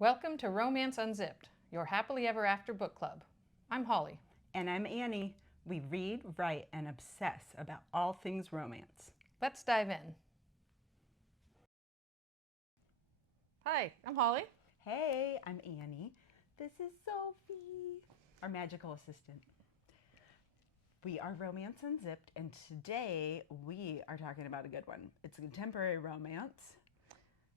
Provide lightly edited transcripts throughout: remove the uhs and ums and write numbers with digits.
Welcome to Romance Unzipped, your happily ever after book club. I'm Holly. And I'm Annie. We read, write, and obsess about all things romance. Let's dive in. Hi, I'm Holly. Hey, I'm Annie. This is Sophie, our magical assistant. We are Romance Unzipped, and today we are talking about a good one. It's a contemporary romance.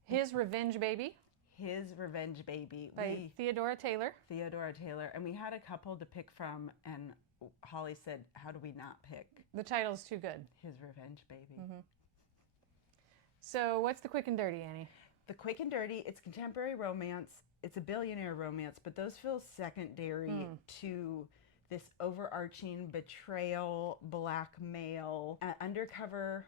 His Revenge Baby. His Revenge Baby By Theodora Taylor. Theodora Taylor. And we had a couple to pick from, and Holly said, how do we not pick The title's too good. His Revenge Baby? Mm-hmm. So what's the quick and dirty, Annie? The quick and dirty, it's contemporary romance. It's a billionaire romance, but those feel secondary to this overarching betrayal, blackmail, undercover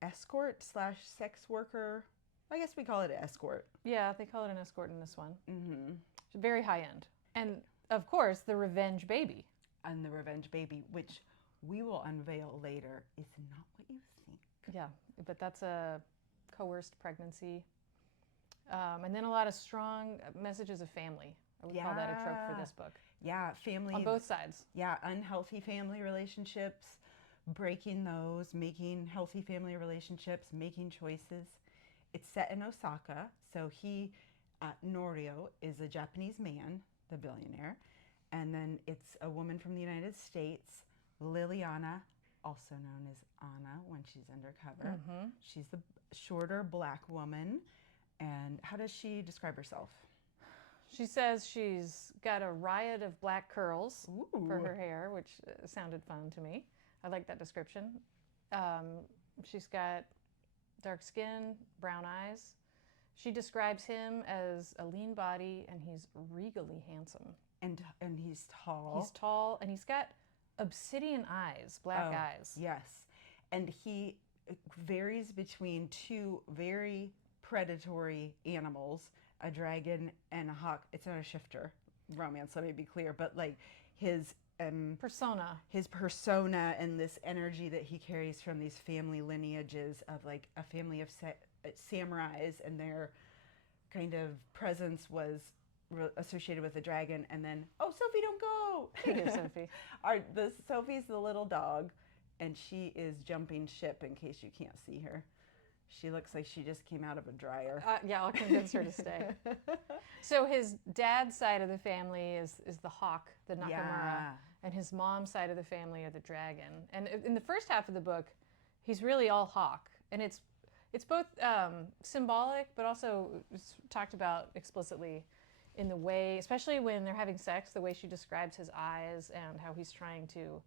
escort / sex worker. I guess we call it an escort. Yeah, they call it an escort in this one. Mm-hmm. It's very high end. And of course, the Revenge Baby. And the Revenge Baby, which we will unveil later, is not what you think. Yeah, but that's a coerced pregnancy. And then a lot of strong messages of family. I would call that a trope for this book. Yeah, family. On both sides. Yeah, unhealthy family relationships, breaking those, making healthy family relationships, making choices. It's set in Osaka, so Norio is a Japanese man, the billionaire, and then it's a woman from the United States, Liliana, also known as Anna when she's undercover. Mm-hmm. She's the shorter black woman, and how does she describe herself? She says she's got a riot of black curls Ooh. for her hair, which sounded fun to me. I like that description. She's got dark skin, brown eyes. She describes him as a lean body, and he's regally handsome. And he's tall. He's tall, and he's got obsidian eyes, black eyes. Yes. And he varies between two very predatory animals, a dragon and a hawk. It's not a shifter romance, let me be clear, but like his persona and this energy that he carries from these family lineages of like a family of samurais, and their kind of presence was associated with the dragon. And then, oh, Sophie, don't go. Hey, Sophie. Sophie's the little dog, and she is jumping ship in case you can't see her. She looks like she just came out of a dryer. Yeah, I'll convince her to stay. So his dad's side of the family is the hawk, the Nakamura, Yeah. and his mom's side of the family are the dragon. And in the first half of the book, he's really all hawk, and it's both symbolic, but also it's talked about explicitly in the way, especially when they're having sex, the way she describes his eyes and how he's trying to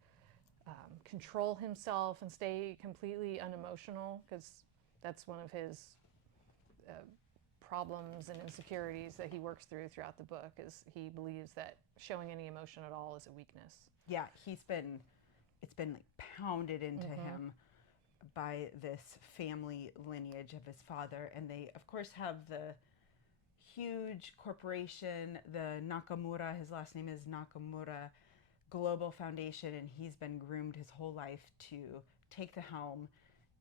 control himself and stay completely unemotional, because that's one of his problems and insecurities that he works throughout the book, is he believes that showing any emotion at all is a weakness. Yeah, it's been like pounded into him by this family lineage of his father. And they, of course, have the huge corporation, the Nakamura, his last name is Nakamura, Global Foundation, and he's been groomed his whole life to take the helm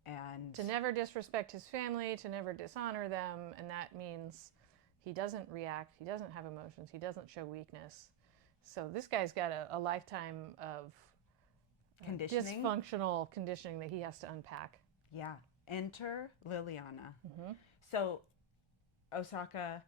and to never disrespect his family, to never dishonor them, and that means he doesn't react, he doesn't have emotions, he doesn't show weakness. So this guy's got a lifetime of conditioning, dysfunctional conditioning that he has to unpack. Yeah. Enter Liliana. So Osaka,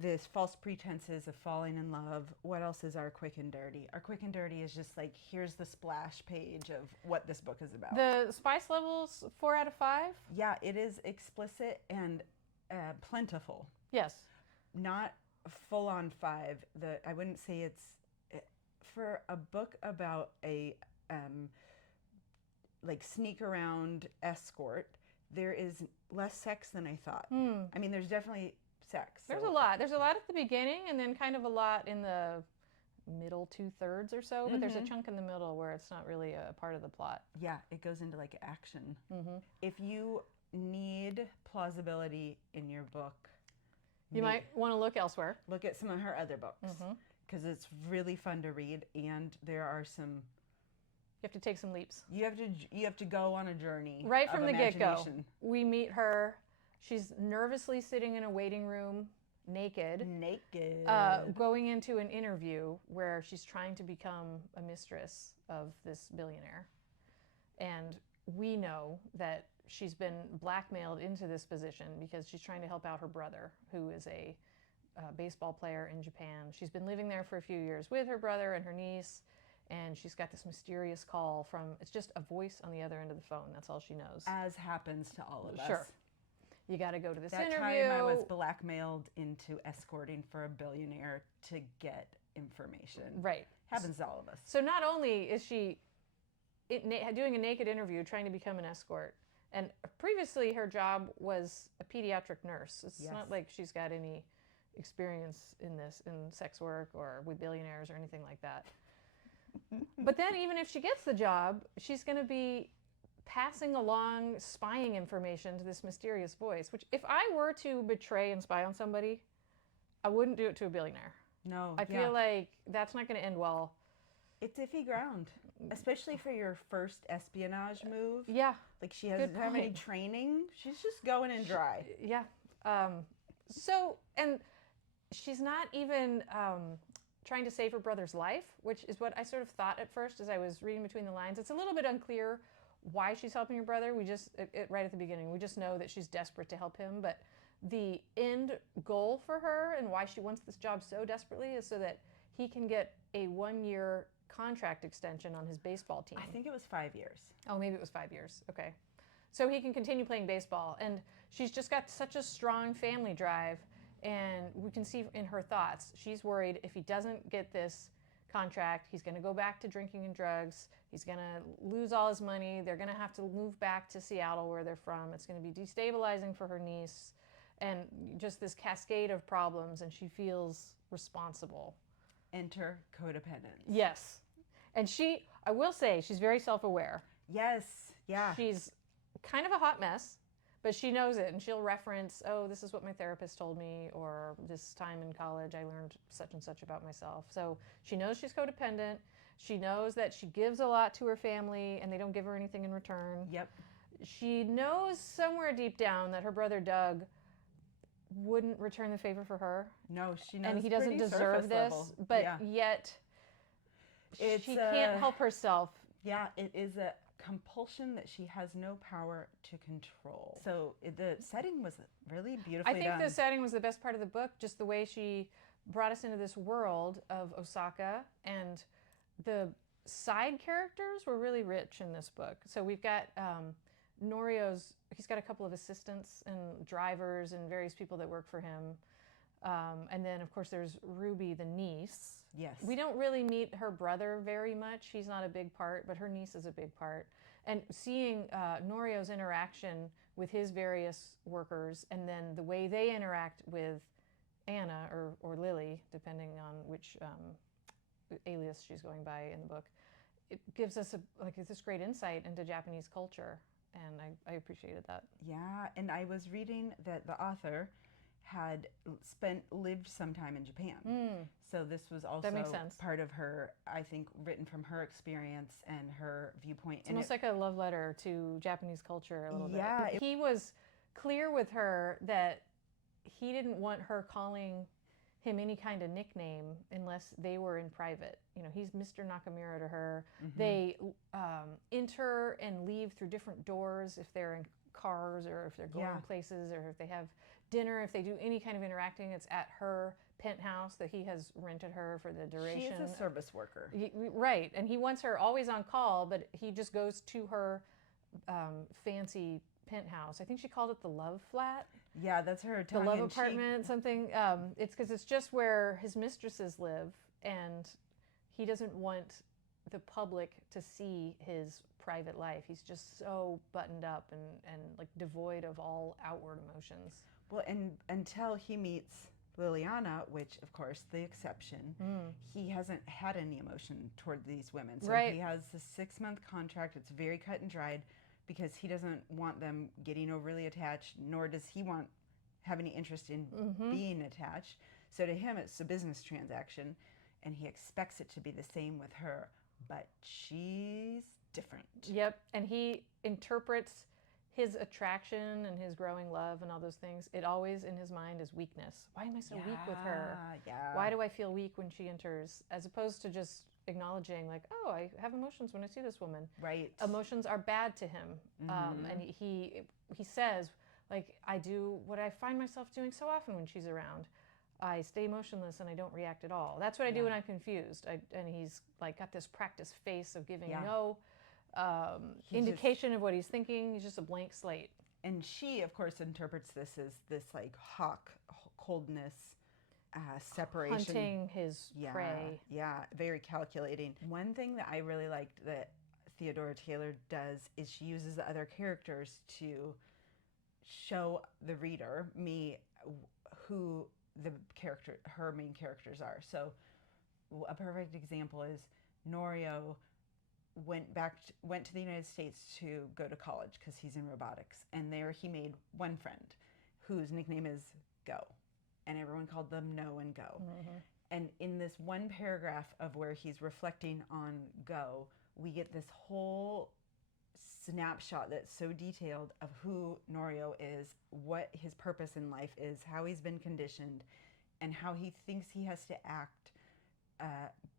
this false pretenses of falling in love. What else is our quick and dirty? Our quick and dirty is just like, here's the splash page of what this book is about. The spice level's 4 out of 5. Yeah, it is explicit and plentiful. Yes. Not full on 5. I wouldn't say it's for a book about a like sneak around escort. There is less sex than I thought. I mean, there's definitely sex. There's a lot. There's a lot at the beginning, and then kind of a lot in the middle 2/3 or so, but there's a chunk in the middle where it's not really a part of the plot. Yeah, it goes into like action. If you need plausibility in your book, you might want to look elsewhere. Look at some of her other books, because it's really fun to read, and there are some. You have to take some leaps. You have to go on a journey. Right from the get-go. We meet her. She's nervously sitting in a waiting room naked, going into an interview where she's trying to become a mistress of this billionaire. And we know that she's been blackmailed into this position because she's trying to help out her brother, who is a baseball player in Japan. She's been living there for a few years with her brother and her niece, and she's got this mysterious call from, it's just a voice on the other end of the phone. That's all she knows. As happens to all of us. Sure. You got to go to this that interview. Time I was blackmailed into escorting for a billionaire to get information. Right. Happens to all of us. So not only is she doing a naked interview trying to become an escort, and previously her job was a pediatric nurse. It's not like she's got any experience in this, in sex work or with billionaires or anything like that. But then even if she gets the job, she's going to be passing along spying information to this mysterious voice, which if I were to betray and spy on somebody, I wouldn't do it to a billionaire. No. I feel like that's not going to end well. It's iffy ground, especially for your first espionage move. Yeah. Like she doesn't have any training. She's just going in dry. Yeah. And she's not even trying to save her brother's life, which is what I sort of thought at first as I was reading between the lines. It's a little bit unclear why she's helping her brother. We just, right at the beginning, we just know that she's desperate to help him. But the end goal for her and why she wants this job so desperately is so that he can get a 1-year contract extension on his baseball team. I think it was 5 years. Oh, maybe it was 5 years. Okay. So he can continue playing baseball. And she's just got such a strong family drive. And we can see in her thoughts, she's worried if he doesn't get this contract, he's going to go back to drinking and drugs. He's going to lose all his money. They're going to have to move back to Seattle where they're from. It's going to be destabilizing for her niece and just this cascade of problems. And she feels responsible. Enter codependence. Yes. And she, I will say, she's very self-aware. Yes. Yeah. She's kind of a hot mess, but she knows it. And she'll reference, oh, this is what my therapist told me, or this time in college I learned such and such about myself. So she knows she's codependent. She knows that she gives a lot to her family and they don't give her anything in return. Yep. She knows somewhere deep down that her brother Doug wouldn't return the favor for her. No, she knows. And he doesn't deserve this, but yet she can't help herself. Yeah, it is a compulsion that she has no power to control. So the setting was really beautifully done. I think the setting was the best part of the book, just the way she brought us into this world of Osaka, and the side characters were really rich in this book. So we've got Norio's, he's got a couple of assistants and drivers and various people that work for him. And then, of course, there's Ruby, the niece. Yes. We don't really meet her brother very much. He's not a big part, but her niece is a big part. And seeing Norio's interaction with his various workers and then the way they interact with Anna or Lily, depending on which alias she's going by in the book, it gives us this great insight into Japanese culture. And I appreciated that. Yeah, and I was reading that the author had lived some time in Japan. So this was also that makes sense. Part of her, I think, written from her experience and her viewpoint. It's almost like a love letter to Japanese culture a little bit. Yeah. He was clear with her that he didn't want her calling him any kind of nickname unless they were in private. You know, he's Mr. Nakamura to her. Mm-hmm. They enter and leave through different doors if they're in cars or if they're going places or if they have dinner. If they do any kind of interacting, it's at her penthouse that he has rented her for the duration. She is a service worker. Right. And he wants her always on call, but he just goes to her fancy penthouse. I think she called it the Love Flat. Yeah, that's her the Love Apartment, something. It's because it's just where his mistresses live, and he doesn't want the public to see his private life. He's just so buttoned up and like devoid of all outward emotions. Well, and until he meets Liliana, which of course the exception, he hasn't had any emotion toward these women. So he has the 6-month contract. It's very cut and dried because he doesn't want them getting overly attached, nor does he have any interest in being attached. So to him, it's a business transaction, and he expects it to be the same with her. But she's different. Yep, and he interprets his attraction and his growing love and all those things, it always in his mind is weakness. Why am I so weak with her? Yeah. Why do I feel weak when she enters? As opposed to just acknowledging like, oh, I have emotions when I see this woman. Right. Emotions are bad to him. And he says, like, I do what I find myself doing so often when she's around. I stay motionless and I don't react at all. That's what I do when I'm confused. And he's like got this practiced face of giving no indication of what he's thinking. He's just a blank slate. And she, of course, interprets this as this like hawk, coldness, separation. Hunting his prey. Yeah, very calculating. One thing that I really liked that Theodora Taylor does is she uses the other characters to show the reader, me, who her main characters are. So a perfect example is Norio went to the United States to go to college because he's in robotics, and there he made one friend whose nickname is Go, and everyone called them No and Go. And in this one paragraph of where he's reflecting on Go, we get this whole snapshot that's so detailed of who Norio is, what his purpose in life is, how he's been conditioned, and how he thinks he has to act,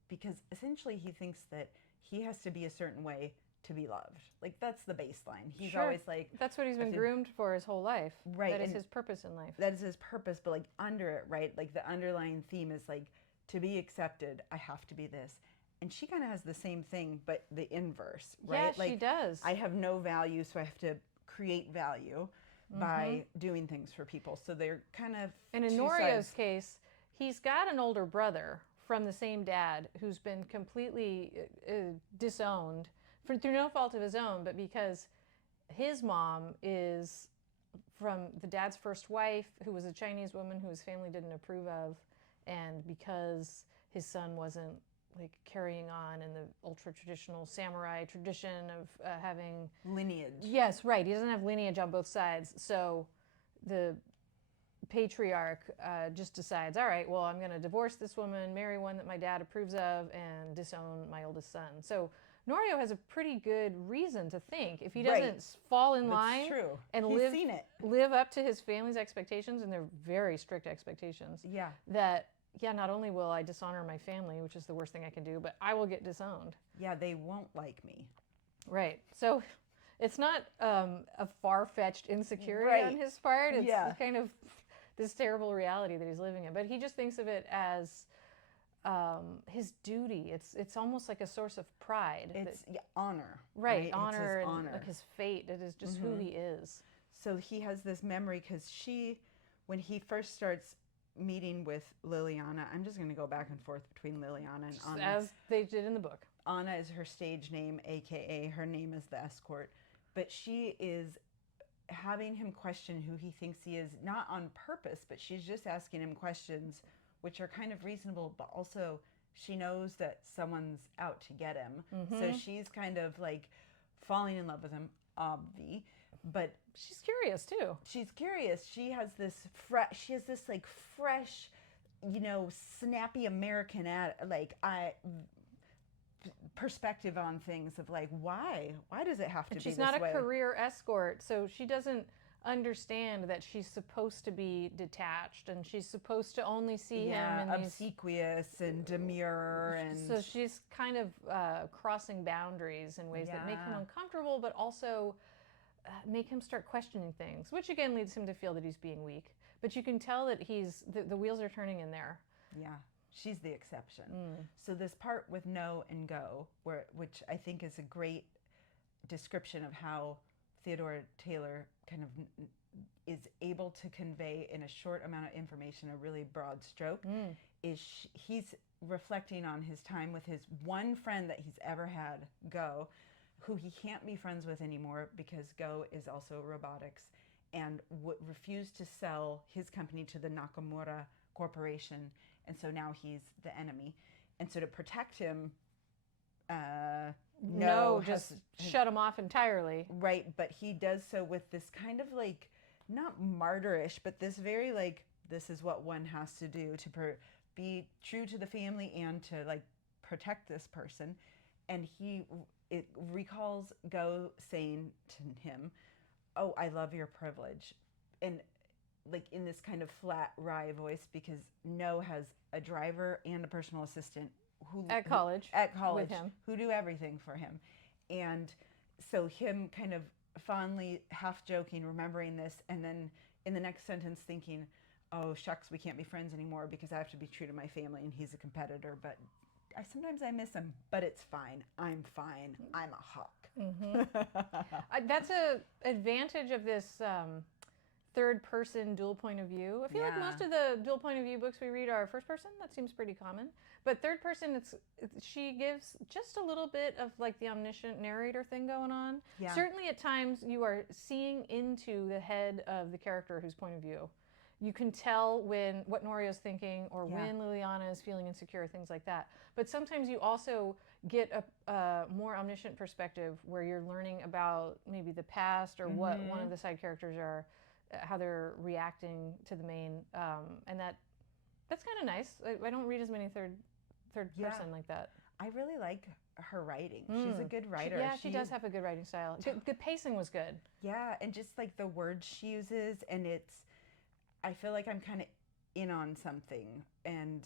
because essentially he thinks that he has to be a certain way to be loved. Like, that's the baseline. He's always like... That's what he's been groomed for his whole life. Right. That is his purpose in life. That is his purpose, but like under it, right? Like the underlying theme is like, to be accepted, I have to be this. And she kind of has the same thing, but the inverse, right? Yeah, she does. I have no value, so I have to create value by doing things for people. So they're kind of And in Norio's case, he's got an older brother from the same dad who's been completely disowned through no fault of his own, but because his mom is from the dad's first wife, who was a Chinese woman who his family didn't approve of, and because his son wasn't like carrying on in the ultra traditional samurai tradition of having lineage. Yes, right. He doesn't have lineage on both sides. So the patriarch just decides, all right, well, I'm going to divorce this woman, marry one that my dad approves of, and disown my oldest son. So Norio has a pretty good reason to think if he doesn't fall in line and live up to his family's expectations, and they're very strict expectations, that not only will I dishonor my family, which is the worst thing I can do, but I will get disowned. Yeah, they won't like me. Right. So it's not a far-fetched insecurity on his part. It's kind of this terrible reality that he's living in. But he just thinks of it as his duty. It's almost like a source of pride. It's honor. Right, honor, it's his and honor. like his fate. It is just who he is. So he has this memory because when he first starts meeting with Liliana, I'm just going to go back and forth between Liliana and Anna. As they did in the book. Anna is her stage name, aka her name is the escort. But she is having him question who he thinks he is, not on purpose, but she's just asking him questions which are kind of reasonable, but also she knows that someone's out to get him. So she's kind of like falling in love with him, obvi, but she's curious too. She's curious. She has this like fresh, snappy American perspective on things of like, why does it have to be this way? She's not a career escort, so she doesn't understand that she's supposed to be detached and she's supposed to only see him in obsequious and demure, and so she's kind of crossing boundaries in ways that make him uncomfortable, but also make him start questioning things, which again leads him to feel that he's being weak. But you can tell that the wheels are turning in there. Yeah, she's the exception. So this part with No and Go, which I think is a great description of how Theodora Taylor kind of is able to convey in a short amount of information a really broad stroke, is he's reflecting on his time with his one friend that he's ever had, Go, who he can't be friends with anymore because Go is also robotics and refused to sell his company to the Nakamura Corporation, and so now he's the enemy. And so to protect him, just shut him off entirely. Right, but he does so with this kind of like, not martyrish, but this very like, this is what one has to do to be true to the family and to like protect this person. And it recalls Go saying to him, oh, I love your privilege. And like in this kind of flat, wry voice, because No has a driver and a personal assistant at college with him, who do everything for him. And so him kind of fondly, half joking, remembering this, and then in the next sentence thinking, oh, shucks, we can't be friends anymore because I have to be true to my family and he's a competitor. But sometimes I miss him, but it's fine. I'm fine. I'm a hawk. Mm-hmm. That's a advantage of this third person dual point of view. I feel like most of the dual point of view books we read are first person. That seems pretty common. But third person, she gives just a little bit of like the omniscient narrator thing going on. Yeah. Certainly at times you are seeing into the head of the character whose point of view. You can tell what Norio's thinking or when Liliana is feeling insecure, things like that. But sometimes you also get a more omniscient perspective where you're learning about maybe the past or what one of the side characters are, how they're reacting to the main, and that's kind of nice. I don't read as many third person like that. I really like her writing. She's a good writer. She does have a good writing style. Good pacing was good. Yeah, and just like the words she uses, and I feel like I'm kind of in on something, and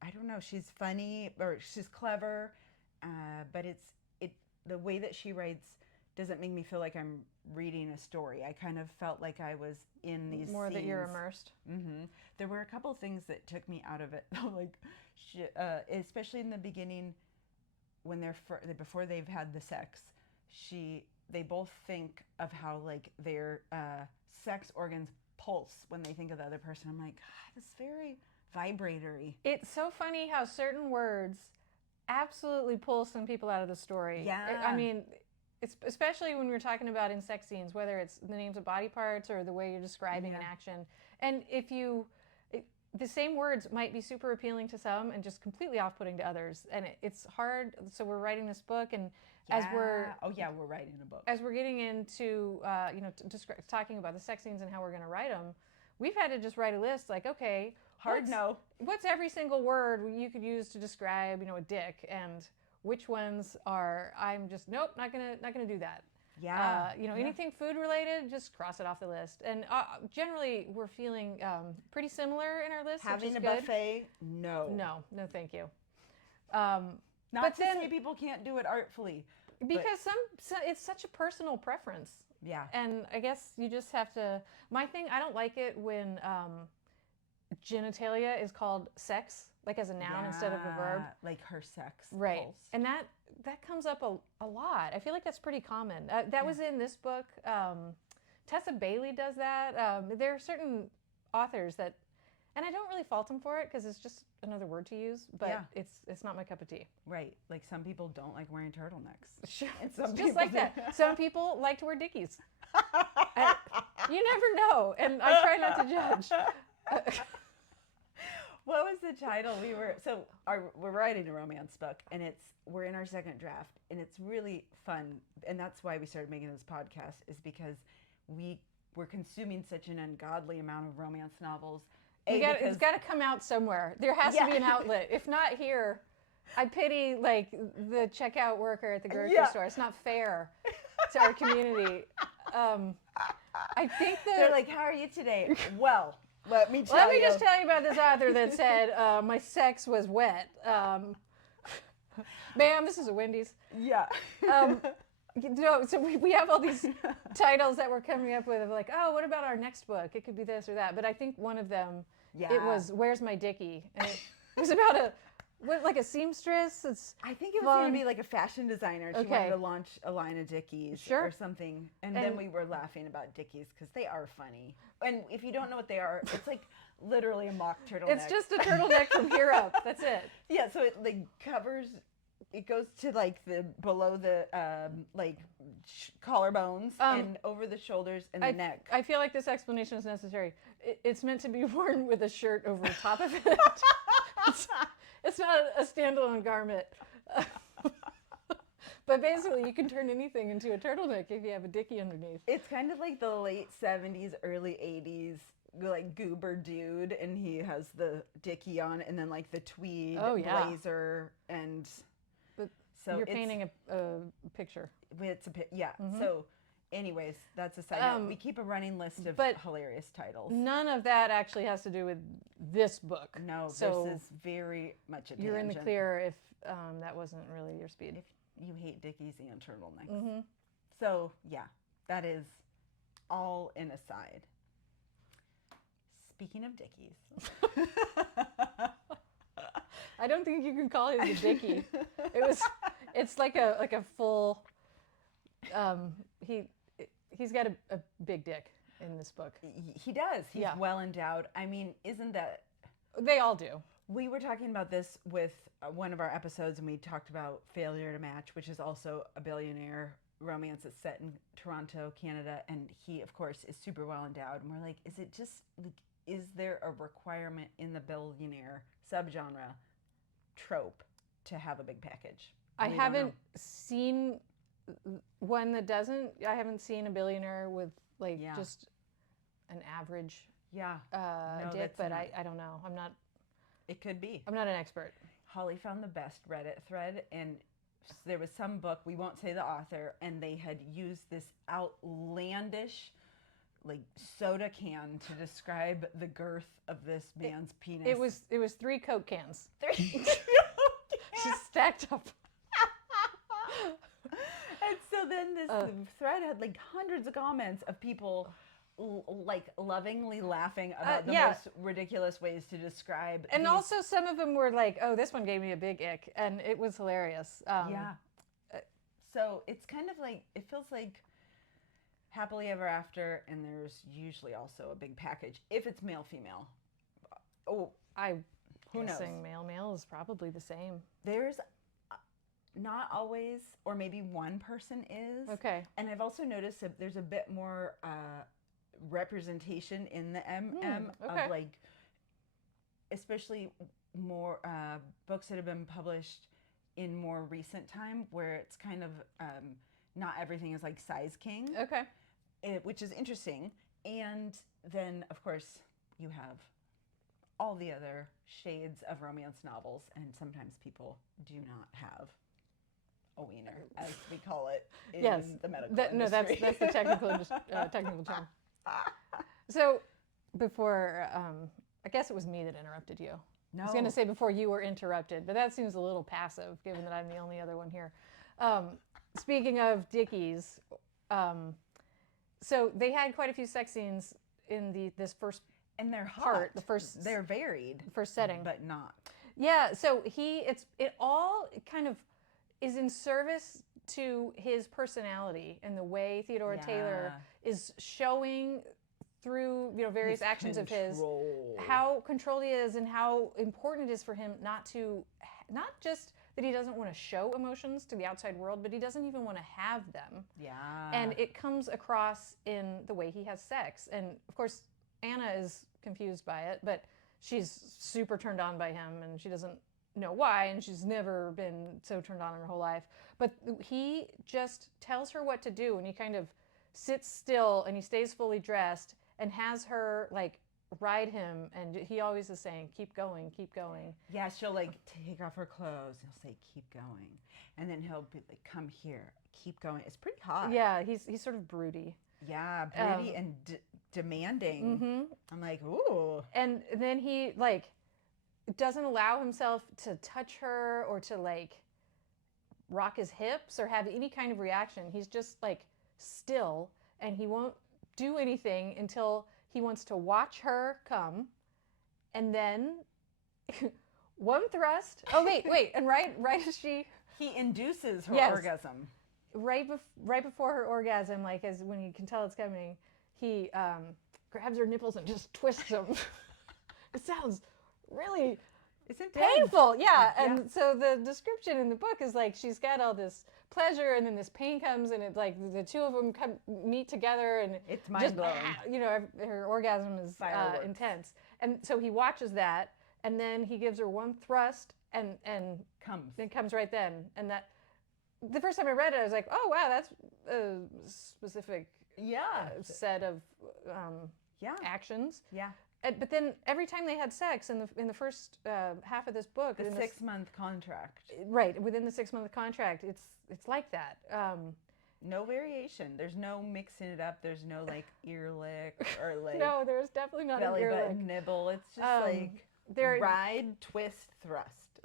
I don't know, she's funny or she's clever, but the way that she writes doesn't make me feel like I'm reading a story. I kind of felt like I was in these more scenes. That you're immersed. Mm-hmm. There were a couple things that took me out of it, like especially in the beginning when before they've had the sex. They both think of how like their sex organs pulse when they think of the other person. I'm like, God, it's very vibratory. It's so funny how certain words absolutely pull some people out of the story. Yeah. I mean, it's especially when we're talking about in sex scenes, whether it's the names of body parts or the way you're describing an action. And the same words might be super appealing to some and just completely off-putting to others. And it's hard. So we're writing this book, and as we're writing a book. As we're getting into talking about the sex scenes and how we're going to write them, we've had to just write a list. Like, okay, what's every single word you could use to describe a dick, and which ones are I'm just not gonna do that. Yeah. Anything food related, just cross it off the list. And generally, we're feeling pretty similar in our list. Having which is a good. buffet, no, thank you. Not to say people can't do it artfully. Because it's such a personal preference. Yeah. And I guess you just have to. My thing, I don't like it when genitalia is called sex, like as a noun instead of a verb. Like her sex. Right. Pulse. And that comes up a lot. I feel like that's pretty common. That was in this book. Tessa Bailey does that. There are certain authors that, and I don't really fault them for it because it's just another word to use, but it's not my cup of tea. Right. Like some people don't like wearing turtlenecks. Sure. And some just like that. Some people like to wear dickies. You never know, and I try not to judge. What was the title? We're writing a romance book, and we're in our second draft, and it's really fun, and that's why we started making this podcast, is because we're consuming such an ungodly amount of romance novels. It's got to come out somewhere. There has to be an outlet. If not here, I pity like the checkout worker at the grocery store. It's not fair to our community. I think they're like, "How are you today?" Well, let me just tell you about this author that said my sex was wet. Ma'am, this is a Wendy's. Yeah. So we have all these titles that we're coming up with of like, oh, what about our next book? It could be this or that. But I think one of them, it was Where's My Dickie? And it was about a seamstress. I think it was going to be like a fashion designer. She wanted to launch a line of Dickies or something. And then we were laughing about Dickies because they are funny. And if you don't know what they are, it's like literally a mock turtleneck. It's just a turtleneck from here up. That's it. Yeah, so it like covers... It goes to like below the collarbones and over the shoulders and the neck. I feel like this explanation is necessary. It's meant to be worn with a shirt over top of it. It's not a standalone garment. But basically, you can turn anything into a turtleneck if you have a dickie underneath. It's kind of like the late 70s, early 80s, like goober dude, and he has the dickie on, and then like the tweed blazer and... So you're painting a picture. It's a So Anyways, that's a side note. We keep a running list of but hilarious titles. None of that actually has to do with this book. No, so this is very much a tangent. you're in the clear if that wasn't really your speed. If you hate Dickies and turtlenecks. So, yeah, that is all an aside. Speaking of Dickies. I don't think you can call it a Dickie. It's like a full, he's got a big dick in this book. He does. He's well endowed. I mean, isn't that... They all do. We were talking about this with one of our episodes, and we talked about Failure to Match, which is also a billionaire romance that's set in Toronto, Canada, and he, of course, is super well endowed. And we're like, is it just, like, is there a requirement in the billionaire subgenre trope to have a big package? I haven't seen one that doesn't. I haven't seen a billionaire with just an average dick, but I don't know. I'm not. It could be. I'm not an expert. Holly found the best Reddit thread, and there was some book, we won't say the author, and they had used this outlandish soda can to describe the girth of this man's penis. It was 3 Coke cans. 3 Coke cans. Just stacked up. And so then this thread had hundreds of comments of people lovingly laughing about the most ridiculous ways to describe. And also some of them were like, oh, this one gave me a big ick. And it was hilarious. So it's kind of it feels like happily ever after, and there's usually also a big package if it's male female. Who knows? Male is probably the same. There's not always, or maybe one person is. Okay. And I've also noticed that there's a bit more representation in the of especially more books that have been published in more recent time, where it's kind of not everything is size king. Okay. Which is interesting. And then, of course, you have all the other shades of romance novels, and sometimes people do not have a wiener, as we call it in the medical industry. No, that's the technical term. So, before, I guess it was me that interrupted you. No. I was going to say before you were interrupted, but that seems a little passive, given that I'm the only other one here. Speaking of Dickies, so they had quite a few sex scenes in this first and they're hot. part, they're varied, first setting, but not. Yeah, so it all kind of is in service to his personality and the way Theodora Taylor is showing through various actions of his how controlled he is and how important it is for him not just that he doesn't want to show emotions to the outside world, but he doesn't even want to have them. Yeah. And it comes across in the way he has sex. And of course, Anna is confused by it, but she's super turned on by him, and she doesn't know why, and she's never been so turned on in her whole life. But he just tells her what to do, and he kind of sits still, and he stays fully dressed, and has her ride him, and he always is saying, keep going, keep going. Yeah, she'll take off her clothes, and he'll say, keep going. And then he'll be come here, keep going. It's pretty hot. Yeah, he's sort of broody. Yeah, broody and demanding. Mm-hmm. I'm like, ooh. And then he doesn't allow himself to touch her or to rock his hips or have any kind of reaction. He's just still, and he won't do anything until he wants to watch her come, and then one thrust. Oh wait, and right as he induces her orgasm. Right before her orgasm, as when he can tell it's coming, he grabs her nipples and just twists them. It sounds really painful. Yeah. And so the description in the book is she's got all this pleasure, and then this pain comes, and it's the two of them meet together, and it's mind-blowing. Her orgasm is intense. And so he watches that, and then he gives her one thrust, and comes right then. And that, the first time I read it, I was like, oh wow, that's a specific set of actions. Yeah. But then every time they had sex in the first half of this book, the 6-month contract, right? Within the 6-month contract, it's like that. No variation. There's no mixing it up. There's no like ear lick or like No, there's definitely not belly an ear button lick. nibble. It's just like ride, twist, thrust.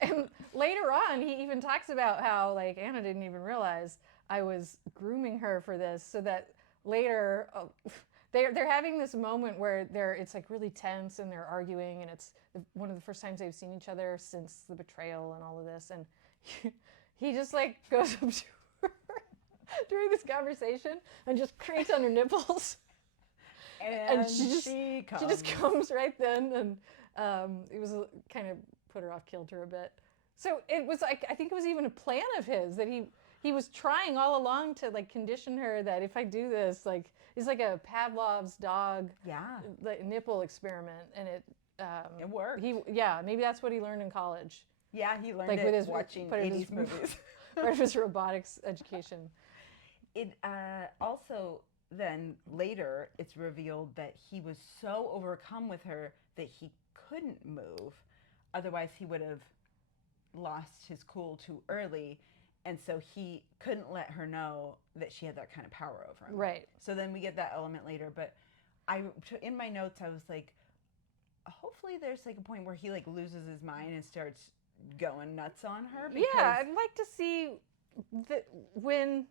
And later on, he even talks about how like Anna didn't even realize I was grooming her for this, so that later they're having this moment where it's like really tense and they're arguing, and it's one of the first times they've seen each other since the betrayal and all of this, and he just like goes up to her during this conversation and just creates on her nipples. And she just comes right then, and it was kind of put her off kilter a bit. So it was like, I think it was even a plan of his that he was trying all along to like condition her that if I do this, like it's like a Pavlov's dog like, nipple experiment, and it worked. Maybe that's what he learned in college. Yeah, he learned like it with his, watching 80s movies. Part of his robotics education. It also then later it's revealed that he was so overcome with her that he couldn't move. Otherwise, he would have lost his cool too early. And so he couldn't let her know that she had that kind of power over him. Right. So then we get that element later. But in my notes, I was like, hopefully there's like a point where he like loses his mind and starts going nuts on her. Yeah, I'd like to see when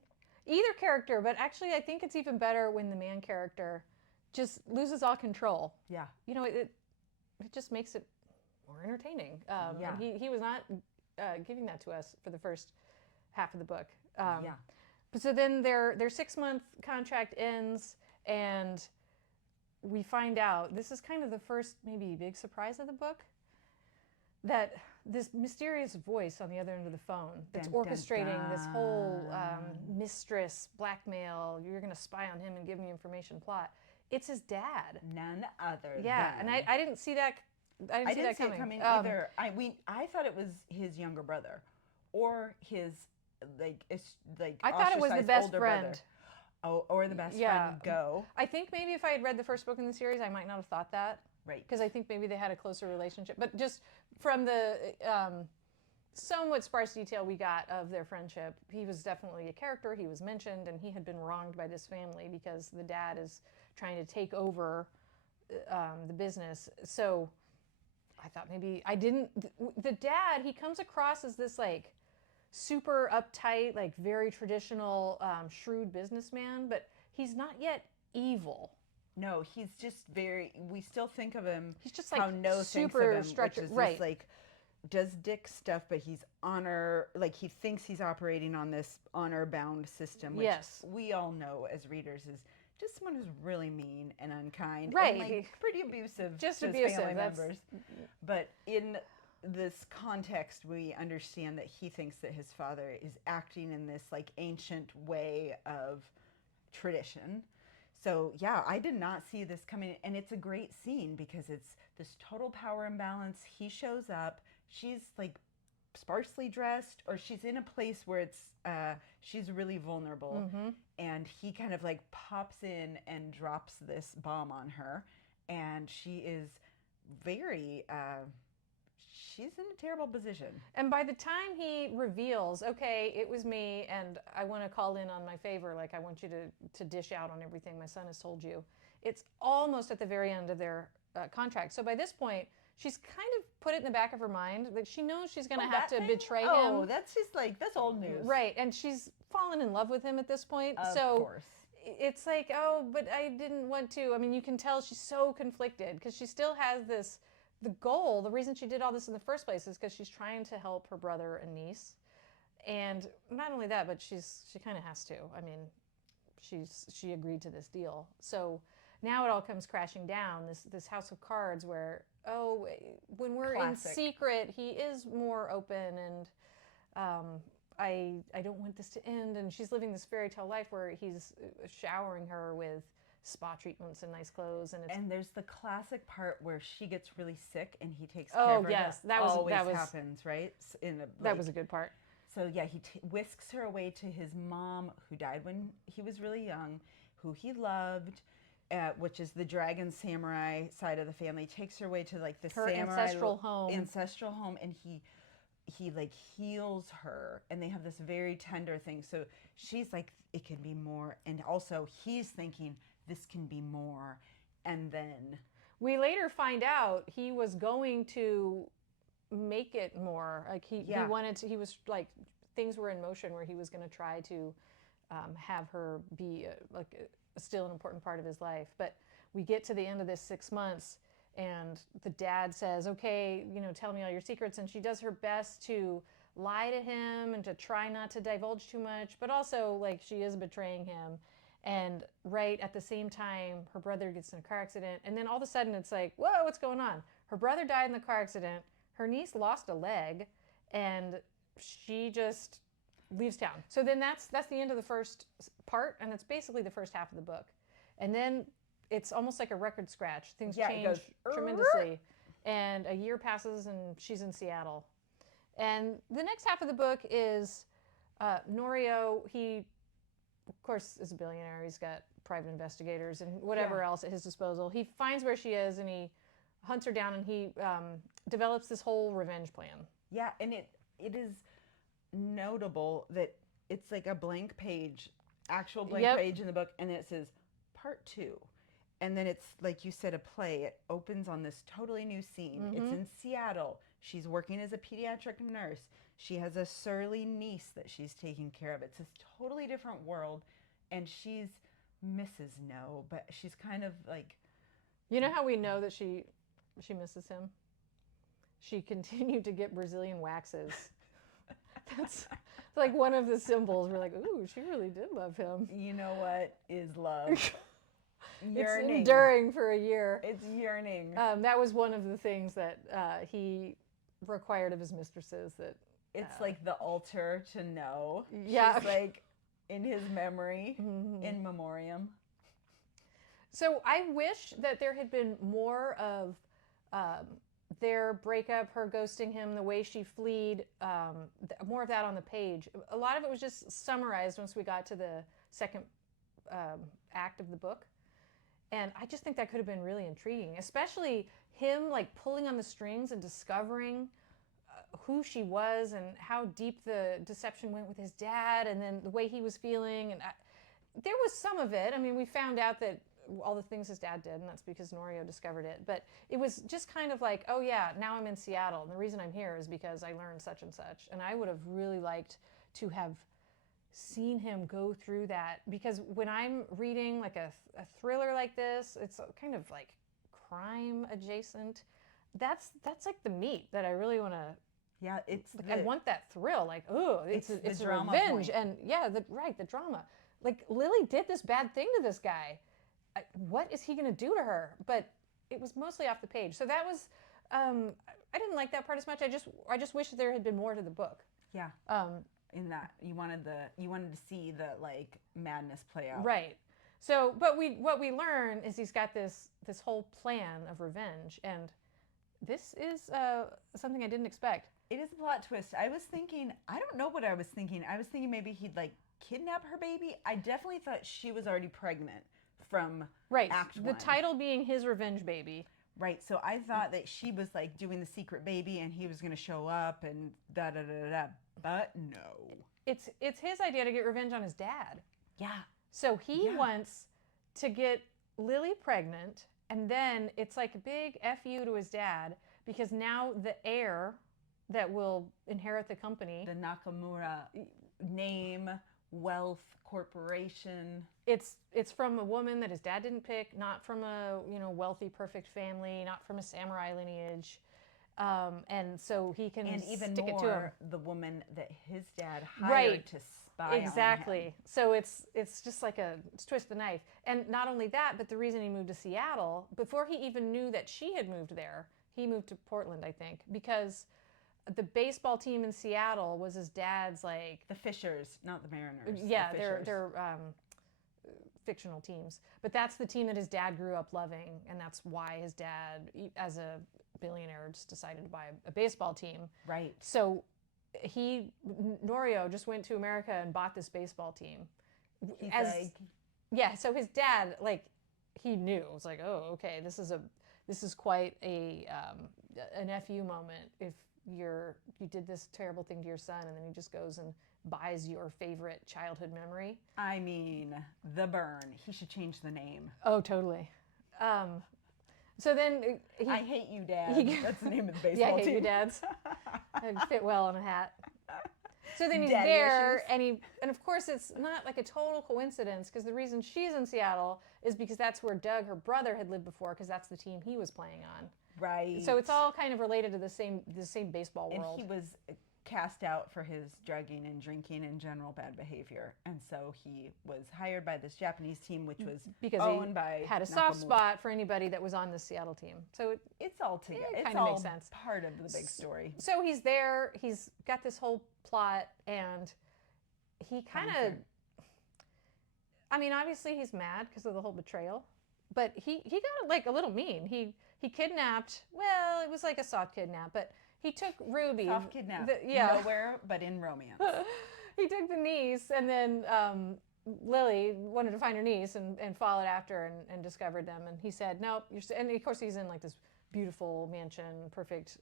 either character, but actually I think it's even better when the man character just loses all control. Yeah. You know, it just makes it more entertaining. And he was not giving that to us for the first half of the book. So then their 6-month contract ends, and we find out, this is kind of the first maybe big surprise of the book, that this mysterious voice on the other end of the phone that's orchestrating this whole mistress, blackmail, you're going to spy on him and give me information plot. It's his dad. None other than. And I didn't see that. I didn't see that coming either. I thought it was his younger brother, or his I thought it was the best friend. Brother. Oh, or the best friend. Go. I think maybe if I had read the first book in the series, I might not have thought that. Right. Because I think maybe they had a closer relationship. But just from the somewhat sparse detail we got of their friendship, he was definitely a character. He was mentioned, and he had been wronged by this family because the dad is trying to take over the business. So I thought maybe the dad, he comes across as this like super uptight, like very traditional, shrewd businessman, but he's not yet evil. No, he's just we still think of him, he's just like how No thinks of him, which is this, like, does dick stuff, but he's he thinks he's operating on this honor-bound system, which we all know as readers is just someone who's really mean and unkind, and like pretty abusive to his family members. But in this context, we understand that he thinks that his father is acting in this like ancient way of tradition. So yeah, I did not see this coming, and it's a great scene because it's this total power imbalance. He shows up, she's like sparsely dressed, or she's in a place where it's she's really vulnerable, and he kind of like pops in and drops this bomb on her, and she is very she's in a terrible position. And by the time he reveals, okay, it was me, and I want to call in on my favor, like I want you to dish out on everything my son has told you, it's almost at the very end of their contract. So by this point, she's kind of put it in the back of her mind that she knows she's going to have to betray him. Oh, that's just like, that's old news. Right, and she's fallen in love with him at this point. Of course. It's like, oh, but I didn't want to. I mean, you can tell she's so conflicted because she still has the goal, the reason she did all this in the first place is because she's trying to help her brother and niece. And not only that, but she kind of has to. I mean, she agreed to this deal. So now it all comes crashing down, this house of cards where, oh, when we're in secret, he is more open, and I don't want this to end. And she's living this fairy tale life where he's showering her with spa treatments and nice clothes, and there's the classic part where she gets really sick and he takes care of her. That always happens, right? That was a good part. So yeah, he whisks her away to his mom, who died when he was really young, who he loved, which is the dragon samurai side of the family. Takes her away to like the her samurai ancestral home, and he he like heals her, and they have this very tender thing. So she's like, it can be more, and also he's thinking this can be more, and then we later find out he was going to make it more. Like he wanted to. He was like, things were in motion where he was going to try to have her be still an important part of his life. But we get to the end of this 6 months, and the dad says, okay, tell me all your secrets. And she does her best to lie to him and to try not to divulge too much, but also like she is betraying him. And right at the same time, her brother gets in a car accident. And then all of a sudden it's like, whoa, what's going on? Her brother died in the car accident. Her niece lost a leg, and she just leaves town. So then that's the end of the first part, and it's basically the first half of the book. And then it's almost like a record scratch. Things change tremendously. And a year passes, and she's in Seattle. And the next half of the book is Norio. He, of course, is a billionaire. He's got private investigators and whatever else at his disposal. He finds where she is, and he hunts her down, and he develops this whole revenge plan. Yeah, and it is notable that it's like a blank page, actual blank page in the book, and it says part 2. And then it's, like you said, a play. It opens on this totally new scene. Mm-hmm. It's in Seattle. She's working as a pediatric nurse. She has a surly niece that she's taking care of. It's a totally different world. And she's Mrs. No, but she's kind of like... You know how we know that she misses him? She continued to get Brazilian waxes. That's like one of the symbols. We're like, ooh, she really did love him. You know what is love? It's enduring for a year. It's yearning. That was one of the things that he required of his mistresses. That it's like the altar to know. Yeah. She's like in his memory, in memoriam. So I wish that there had been more of their breakup, her ghosting him, the way she fled, more of that on the page. A lot of it was just summarized once we got to the second act of the book. And I just think that could have been really intriguing, especially him like pulling on the strings and discovering who she was and how deep the deception went with his dad, and then the way he was feeling. And there was some of it. I mean, we found out that all the things his dad did, and that's because Norio discovered it. But it was just kind of like, oh yeah, now I'm in Seattle, and the reason I'm here is because I learned such and such. And I would have really liked to have seen him go through that, because when I'm reading like a thriller like this, it's kind of like crime adjacent. That's like the meat that I really want to. Yeah, it's. Like, I want that thrill. Like, oh, it's a revenge, and the drama. Like Lily did this bad thing to this guy. What is he going to do to her? But it was mostly off the page. So that was. I didn't like that part as much. I just wish there had been more to the book. Yeah. In that you wanted to see the like madness play out. Right. So, but what we learn is he's got this whole plan of revenge, and this is something I didn't expect. It is a plot twist. I don't know what I was thinking. I was thinking maybe he'd like kidnap her baby. I definitely thought she was already pregnant from Act 1. The title being his revenge baby. Right. So I thought that she was like doing the secret baby, and he was going to show up and da da da da. But no. It's his idea to get revenge on his dad. Yeah. So he wants to get Lily pregnant, and then it's like a big FU to his dad, because now the heir that will inherit the company, the Nakamura name, wealth, corporation. It's from a woman that his dad didn't pick, not from a wealthy, perfect family, not from a samurai lineage. And so he can stick it to him. The woman that his dad hired to spy exactly. on him. So it's just like it's twist the knife. And not only that, but the reason he moved to Seattle, before he even knew that she had moved there, he moved to Portland, I think, because the baseball team in Seattle was his dad's like... The Fishers, not the Mariners. Yeah, they're fictional teams. But that's the team that his dad grew up loving, and that's why his dad, as a billionaire, just decided to buy a baseball team. Right. So Norio just went to America and bought this baseball team. So his dad, like, he knew. It was like, oh, okay, this is quite an FU moment if you did this terrible thing to your son, and then he just goes and buys your favorite childhood memory. I mean, the burn. He should change the name. Oh, totally. So then I hate you, Dad. That's the name of the baseball yeah, I hate team. you, dads. It'd fit well on a hat. So then he's Daddy there, issues. and of course it's not like a total coincidence, because the reason she's in Seattle is because that's where Doug, her brother, had lived before, because that's the team he was playing on. Right. So it's all kind of related to the same baseball world. And he was cast out for his drugging and drinking and general bad behavior. And so he was hired by this Japanese team, which was because owned by he had a soft Nakamura. spot for anybody that was on the Seattle team. So It's all together. It It's kinda all makes sense. part of the big story. So he's there, he's got this whole plot, and he kind of, I mean, obviously he's mad because of the whole betrayal, but he got like a little mean. He kidnapped, well, it was like a soft kidnap, but he took Ruby. Soft kidnap. Yeah. Nowhere but in romance. He took the niece, and then Lily wanted to find her niece and followed after and discovered them. And he said, nope. And of course he's in like this beautiful mansion, perfect,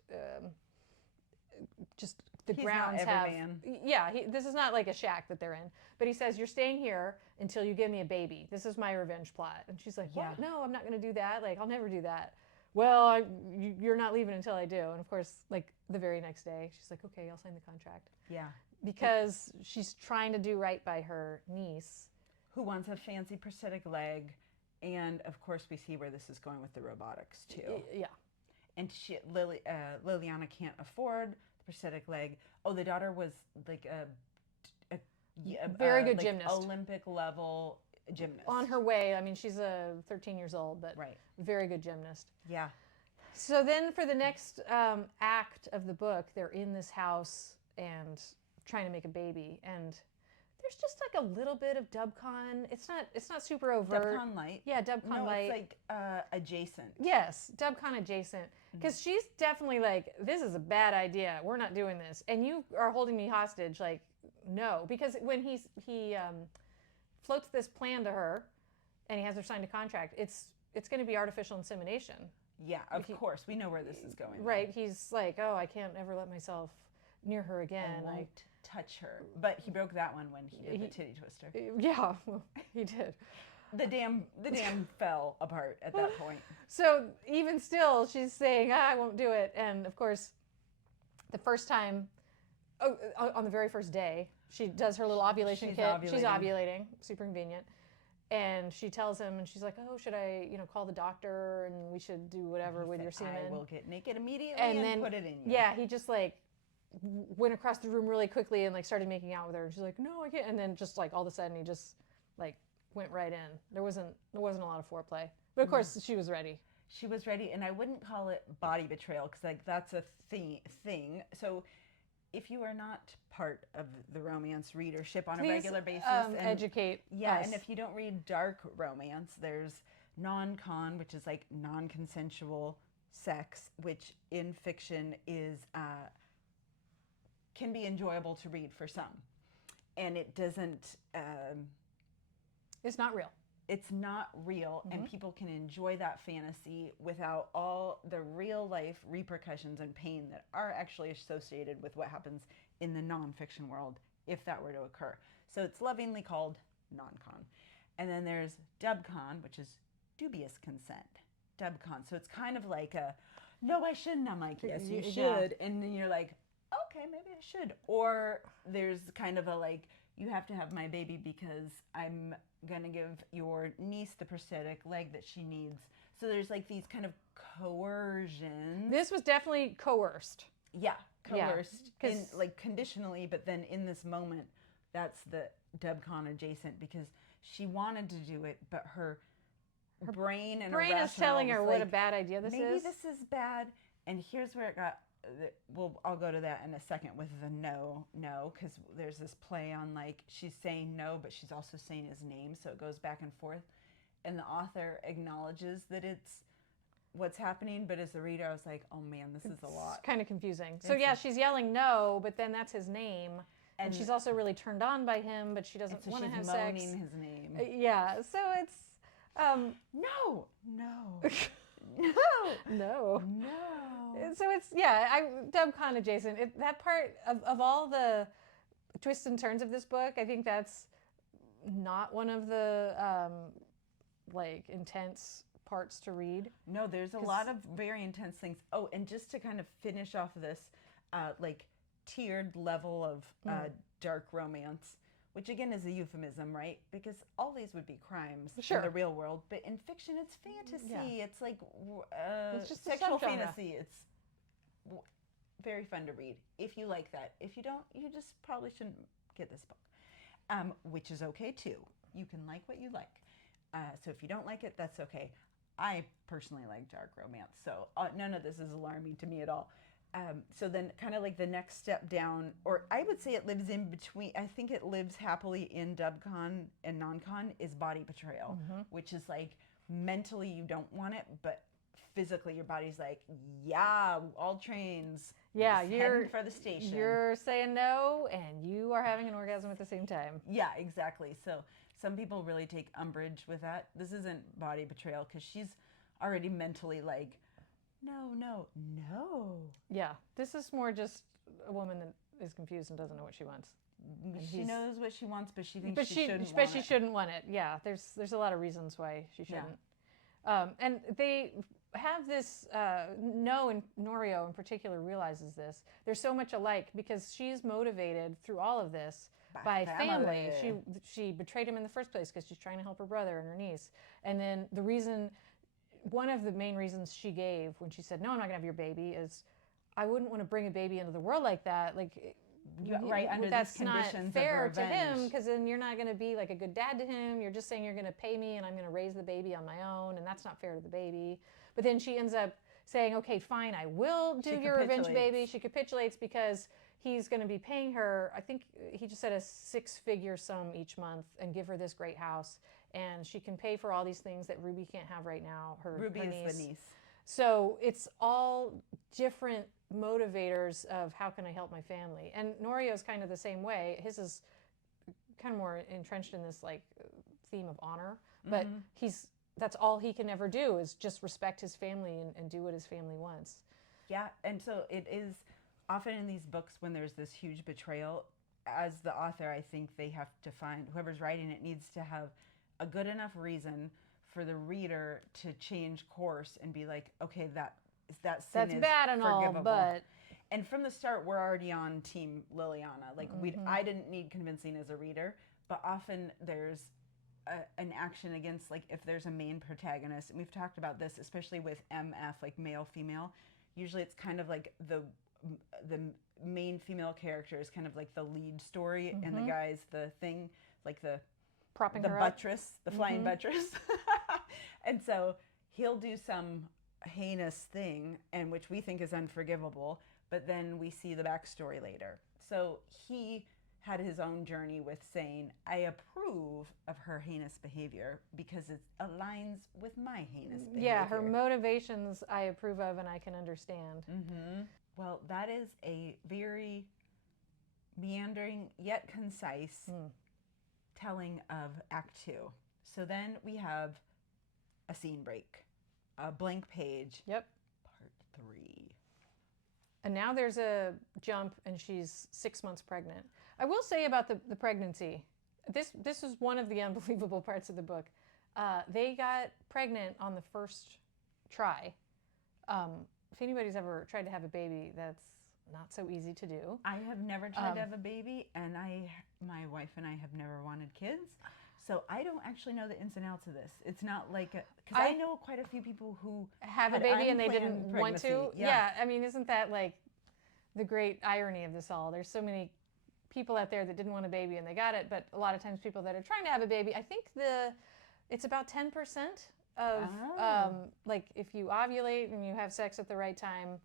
just the He's grounds not have. Everman. Yeah, this is not like a shack that they're in. But he says, you're staying here until you give me a baby. This is my revenge plot. And she's like, what? Yeah. No, I'm not going to do that. Like, I'll never do that. Well, you're not leaving until I do. And of course, like the very next day, she's like, okay, I'll sign the contract. Yeah. Because she's trying to do right by her niece. Who wants a fancy prosthetic leg. And of course, we see where this is going with the robotics too. Yeah. And Liliana can't afford the prosthetic leg. Oh, the daughter was like a very good like gymnast. Olympic level gymnast. On her way. I mean, she's 13 years old, but Right. very good gymnast. Yeah. So then for the next act of the book, they're in this house and trying to make a baby. And there's just like a little bit of Dubcon. It's not super overt. Dubcon light. Yeah, Dubcon light. It's like adjacent. Yes, Dubcon adjacent. Because she's definitely like, this is a bad idea. We're not doing this. And you are holding me hostage. Like, no. Because when he floats this plan to her and he has her sign a contract, it's going to be artificial insemination. Yeah, of course. We know where this is going. Right. He's like, oh, I can't ever let myself near her again. I won't touch her. But he broke that one when he did the titty twister. Yeah, well, he did. The dam fell apart at that point. So even still, she's saying, I won't do it. And of course, the first time, on the very first day, she does her little ovulation kit. She's ovulating, super convenient. And she tells him, and she's like, oh, should I, call the doctor, and we should do whatever with your semen. I will get naked immediately and and then put it in you. Yeah, he just like went across the room really quickly and like started making out with her. And she's like, no, I can't. And then just like all of a sudden he just like went right in. There wasn't a lot of foreplay. But of course she was ready. She was ready, and I wouldn't call it body betrayal because like that's a thing. So if you are not part of the romance readership on a regular basis, and educate us. And if you don't read dark romance, there's non-con, which is like non-consensual sex, which in fiction is can be enjoyable to read for some, and it doesn't. It's not real. It's not real, and people can enjoy that fantasy without all the real life repercussions and pain that are actually associated with what happens in the nonfiction world if that were to occur. So it's lovingly called non-con. And then there's dubcon, which is dubious consent. Dubcon. So it's kind of like a, no, I shouldn't. I'm like, yes, you should. Yeah. And then you're like, okay, maybe I should. Or there's kind of a like, you have to have my baby because I'm going to give your niece the prosthetic leg that she needs. So there's like these kind of coercions. This was definitely coerced. Yeah, coerced. Yeah, in, like conditionally, but then in this moment, that's the dubcon adjacent because she wanted to do it, but her brain and brain is telling her what a bad idea this is. Maybe this is bad. And here's where it got, I'll go to that in a second with the no, because there's this play on like she's saying no, but she's also saying his name, so it goes back and forth. And the author acknowledges that it's what's happening, but as the reader, I was like, oh man, this is a lot. It's kind of confusing. So yeah, she's yelling no, but then that's his name. And she's also really turned on by him, but she doesn't want to have sex. She's moaning his name. Yeah, so it's... No. No. So it's, Dub Con adjacent. That part of all the twists and turns of this book, I think that's not one of the like intense parts to read. No, there's a lot of very intense things. Oh, and just to kind of finish off this like tiered level of dark romance, which again is a euphemism, right? Because all these would be crimes in the real world, but in fiction it's fantasy. Yeah. It's like it's just sexual fantasy. It's very fun to read if you like that. If you don't, you just probably shouldn't get this book, which is okay too. You can like what you like. So if you don't like it, that's okay. I personally like dark romance, so none of this is alarming to me at all. So then kind of like the next step down, or I would say it lives in between, I think it lives happily in dubcon and non-con, is body betrayal, which is like mentally you don't want it, but physically your body's like, yeah, all trains. Yeah, you're heading for the station. You're saying no, and you are having an orgasm at the same time. Yeah, exactly. So some people really take umbrage with that. This isn't body betrayal because she's already mentally like, no. Yeah, this is more just a woman that is confused and doesn't know what she wants. She knows what she wants, but she thinks she shouldn't want it. But she shouldn't want it. Yeah, there's a lot of reasons why she shouldn't. Yeah. And they have this, and Norio in particular realizes this. They're so much alike because she's motivated through all of this by family. She betrayed him in the first place because she's trying to help her brother and her niece. And then one of the main reasons she gave when she said, no, I'm not gonna have your baby, is I wouldn't want to bring a baby into the world like that. Like, under that's these conditions not fair of to him, revenge. because then you're not going to be like a good dad to him. You're just saying you're going to pay me and I'm going to raise the baby on my own, and that's not fair to the baby. But then she ends up saying, okay, fine, I will do your revenge baby. She capitulates because he's going to be paying her, I think he just said, a 6-figure sum each month and give her this great house. And she can pay for all these things that Ruby can't have right now. Ruby her is the niece. So it's all different motivators of how can I help my family. And Norio's kind of the same way. His is kind of more entrenched in this like theme of honor, but that's all he can ever do is just respect his family and do what his family wants. Yeah, and so it is often in these books when there's this huge betrayal, as the author, I think they have to find, whoever's writing it needs to have a good enough reason for the reader to change course and be like, okay, that sin is bad and all, but... And from the start, we're already on Team Liliana. Like, I didn't need convincing as a reader, but often there's an action against, like, if there's a main protagonist, and we've talked about this, especially with MF, like male, female, usually it's kind of like the main female character is kind of like the lead story, and the guy's the thing, like the propping the her buttress, up. the flying buttress. And so he'll do some heinous thing, and which we think is unforgivable, but then we see the backstory later. So he had his own journey with saying, I approve of her heinous behavior because it aligns with my heinous behavior. Yeah, her motivations I approve of and I can understand. Well, that is a very meandering yet concise telling of Act 2. So then we have a scene break, a blank page. Yep. Part 3. And now there's a jump and she's 6 months pregnant. I will say about the pregnancy, this is one of the unbelievable parts of the book. They got pregnant on the first try. If anybody's ever tried to have a baby, that's not so easy to do. I have never tried to have a baby, and my wife and I have never wanted kids. So I don't actually know the ins and outs of this. It's not like, because I know quite a few people who have a baby and they didn't want to. Yeah, I mean, isn't that like the great irony of this all? There's so many people out there that didn't want a baby and they got it, but a lot of times people that are trying to have a baby, I think it's about 10% of, like if you ovulate and you have sex at the right time,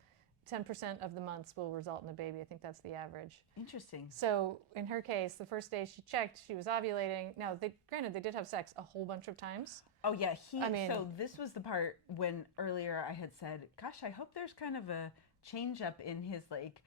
10% of the months will result in a baby. I think that's the average. Interesting. So in her case, the first day she checked, she was ovulating. Now, granted, they did have sex a whole bunch of times. Oh yeah, so this was the part when earlier I had said, gosh, I hope there's kind of a change up in his like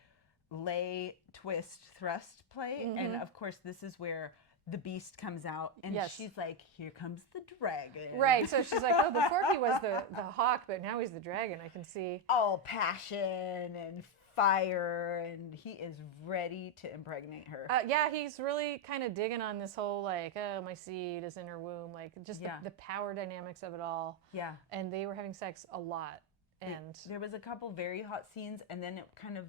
lay, twist, thrust play. And of course, this is where the beast comes out, and Yes. she's like, here comes the dragon. Right. So she's like, oh, before he was the hawk, but now he's the dragon. I can see. All passion and fire, and he is ready to impregnate her. Yeah, he's really kind of digging on this whole like, oh, my seed is in her womb, like just the power dynamics of it all. Yeah. And they were having sex a lot, and there was a couple very hot scenes, and then it kind of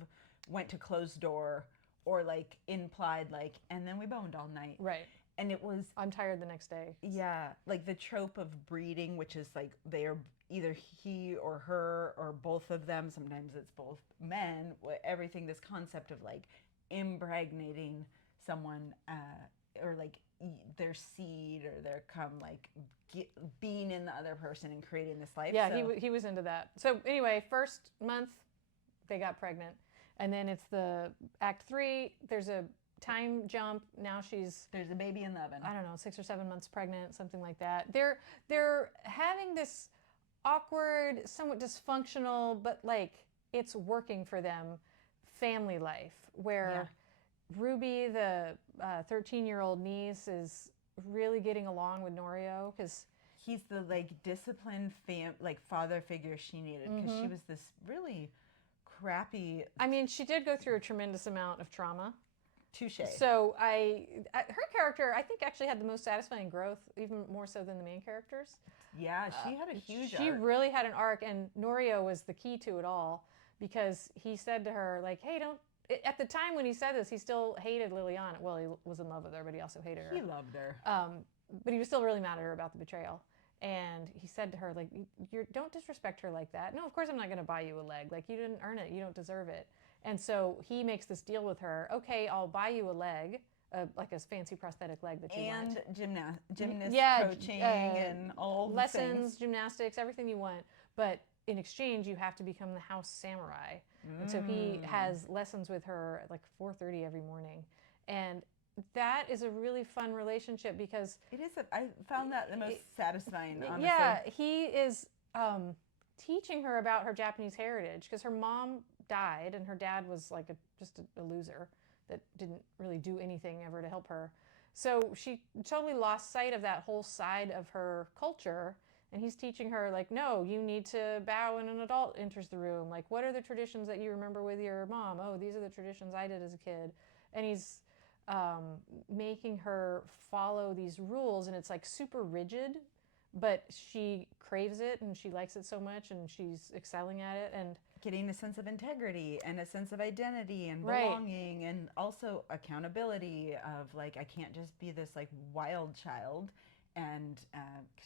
went to closed door, or like implied like, and then we boned all night. right. And it was, I'm tired the next day. yeah, like the trope of breeding, which is like they are either he or her or both of them. Sometimes it's both men. Everything, this concept of like impregnating someone, or like their seed or their like being in the other person and creating this life. Yeah, So, he was into that. So anyway, first month they got pregnant, and then it's the act 3. There's a time jump. Now there's a baby in the oven. I don't know, 6 or 7 months pregnant, something like that. They're having this awkward, somewhat dysfunctional, but like it's working for them family life where Ruby, the 13-year-old niece, is really getting along with Norio because he's the like disciplined like father figure she needed, because she was this really crappy. I mean, she did go through a tremendous amount of trauma. Touche. So her character, I think, actually had the most satisfying growth, even more so than the main characters. Yeah, she had a huge She arc. really had an arc, and Norio was the key to it all, because he said to her, like, hey, don't... At the time when he said this, he still hated Liliana. Well, he was in love with her, but he also hated her. He loved her. But he was still really mad at her about the betrayal. And he said to her, like, don't disrespect her like that. No, of course I'm not going to buy you a leg. Like, you didn't earn it. You don't deserve it. And so he makes this deal with her. Okay, I'll buy you a leg, like a fancy prosthetic leg that you want. And gymnast coaching and all lessons, things. gymnastics, everything you want. But in exchange, you have to become the house samurai. And so he has lessons with her at like 4:30 every morning. And that is a really fun relationship because... It is. I found that the most satisfying, honestly. Yeah, he is teaching her about her Japanese heritage, because her mom died and her dad was like just a loser that didn't really do anything ever to help her. So she totally lost sight of that whole side of her culture, and he's teaching her, like, no, you need to bow when an adult enters the room. Like, what are the traditions that you remember with your mom? Oh, these are the traditions I did as a kid. And he's making her follow these rules, and it's like super rigid, but she craves it and she likes it so much, and she's excelling at it. And getting a sense of integrity and a sense of identity and belonging, and also accountability of like, I can't just be this like wild child. And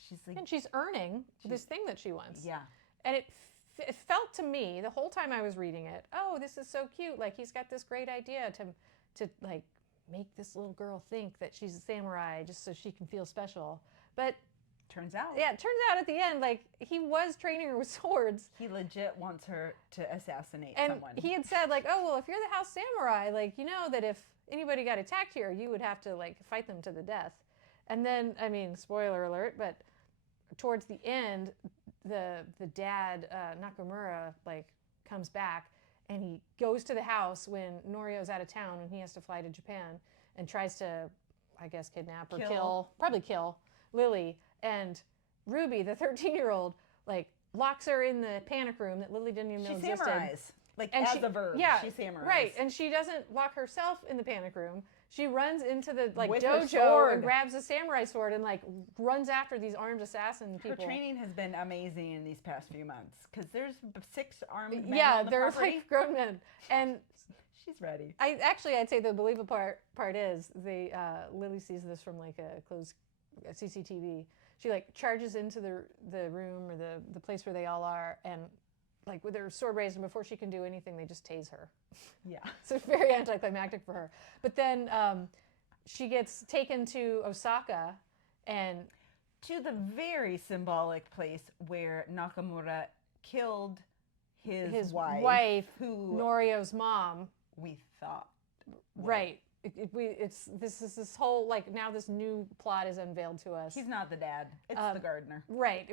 she's like, and she's earning this thing that she wants. Yeah. And it felt to me the whole time I was reading it, oh, this is so cute. Like, he's got this great idea to like make this little girl think that she's a samurai just so she can feel special. But turns out, it turns out at the end, like, he was training her with swords. He legit wants her to assassinate and someone. He had said, like, oh, well, if you're the house samurai, like, you know that if anybody got attacked here, you would have to like fight them to the death. And then, I mean, spoiler alert, but towards the end, the dad, Nakamura, like, comes back, and he goes to the house when Norio's out of town and he has to fly to Japan, and tries to, I guess, kidnap or probably kill Lily. And Ruby, the 13-year-old, like, locks her in the panic room that Lily didn't even know existed. Samurais. Like, and as a verb, she samurais. Right, and she doesn't lock herself in the panic room. She runs into the like with dojo and grabs a samurai sword and like runs after these armed assassin people. Her training has been amazing in these past few months, because there's 6 armed men on the there's property. like grown men, and she's ready. I'd say the believable part is Lily sees this from like a closed CCTV. She like charges into the room or the place where they all are, and like with her sword raised, and before she can do anything, they just tase her. Yeah. So it's very anticlimactic for her. But then she gets taken to Osaka, and to the very symbolic place where Nakamura killed his wife, who Norio's mom. We thought. Right. This whole, like, now this new plot is unveiled to us. He's not the dad. It's the gardener. Right.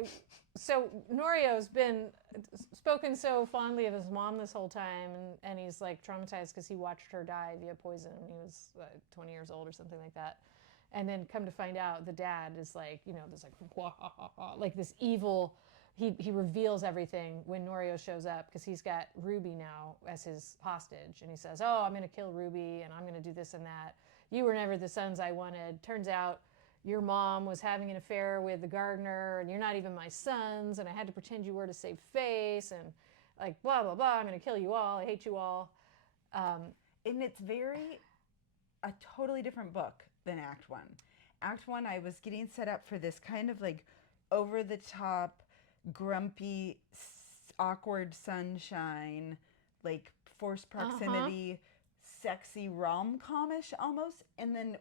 So Norio's been spoken so fondly of his mom this whole time, and he's like traumatized because he watched her die via poison when he was 20 years old or something like that. And then come to find out, the dad is like, this like this evil. He reveals everything when Norio shows up because he's got Ruby now as his hostage, and he says, "Oh, I'm going to kill Ruby, and I'm going to do this and that. You were never the sons I wanted. Turns out your mom was having an affair with the gardener, and you're not even my sons, and I had to pretend you were to save face, and like blah blah blah. I'm going to kill you all. I hate you all." And it's a totally different book than Act 1. Act 1, I was getting set up for this kind of like over the top, grumpy, awkward sunshine, like forced proximity, sexy rom-comish almost. And then